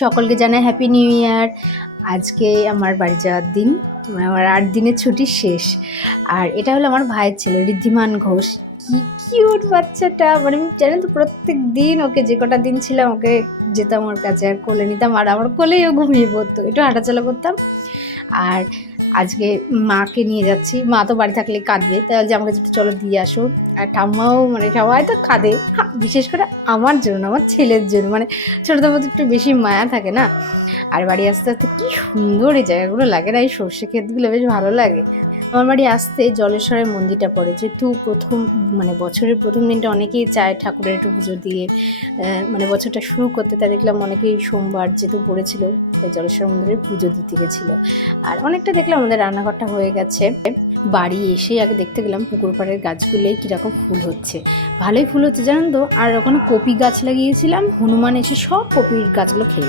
সকলকে জানাই happy new year. আজকে আমার বাড়ি যাওয়ার দিন, মানে আমার 8 দিনের ছুটি শেষ। আর এটা হলো আমার ভাইয়ের ছেলে ঋদ্ধিমান ঘোষ। কি কিউট বাচ্চাটা, মানে আমি জানেন তো প্রত্যেক দিন ওকে যে কটা দিন ছিলাম ওকে যেতাম ওর কাছে আর কোলে নিতাম, আর আমার কোলেই ও ঘুমিয়ে পড়তো, একটু হাঁটাচলা করতাম। আর আজকে মাকে নিয়ে যাচ্ছি, মা তো বাড়ি থাকলে কাঁদবে, তাহলে যে আমাকে যেটা চলো দিয়ে আসো। আর ঠাম্মাও মানে সবাই তো কাঁদে, বিশেষ করে আমার জন্য, আমার ছেলের জন্য, মানে ছোটোদের মধ্যে একটু বেশি মায়া থাকে না। আর বাড়ি আসতে আসতে কী সুন্দর এই জায়গাগুলো লাগে না, এই সর্ষে ক্ষেতগুলো বেশ ভালো লাগে। আমার বাড়ি আসতে জলেশ্বরের মন্দিরটা পড়ে, যেহেতু প্রথম মানে বছরের প্রথম দিনটা অনেকেই চায় ঠাকুরের একটু পুজো দিয়ে মানে বছরটা শুরু করতে, তাই দেখলাম অনেকেই সোমবার যেহেতু পড়েছিল তাই জলেশ্বর মন্দিরে পুজো দিতে গেছিলো। আর অনেকটা দেখলাম আমাদের রান্নাঘরটা হয়ে গেছে। বাড়ি এসে আগে দেখতে গেলাম পুকুর পাড়ের গাছগুলোই কীরকম ফুল হচ্ছে, ভালোই ফুল হচ্ছে জানেন তো। আর ওখানে কপি গাছ লাগিয়েছিলাম, হনুমান এসে সব কপির গাছগুলো খেয়ে